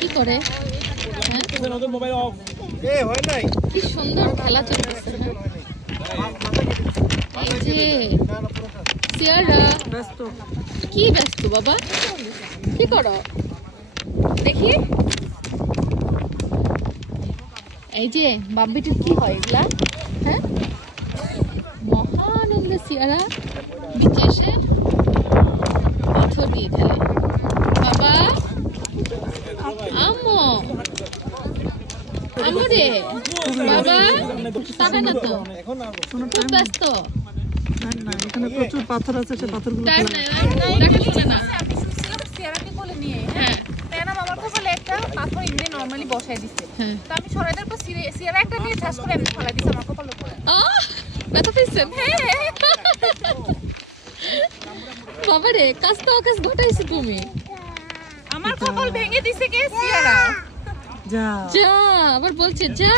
কি করে? কি সুন্দর খেলা চলতেছে। এই যে সিয়ারা কি ব্যস্ত বাবা, কি করো দেখি। এই যে বাব্বিটির কি হয় এগুলা? হ্যাঁ, মহানন্দে সিয়ারা বিচে এসে পাথর দিয়ে খেলে। বাবা আম্মু আম্মু রে বাবা তাকে না তো খুব ব্যস্ত। এখানে প্রচুর পাথর আছে, সে পাথরগুলো পাথর এমনি নরমালি বসাই দিছে, তো আমি সরাই দেওয়ার পর সিয়ারা একটা নিয়ে ঠাস করে এমনি ফেলাই দিছে আমার কপালের উপরে। ব্যথা পেয়েছেন? বাবা রে, কাজ তো আকাশ ঘটাইছো তুমি। আমার কপাল ভেঙে দিছে কে? সিয়ারা। যা যা আবার বলছে যা।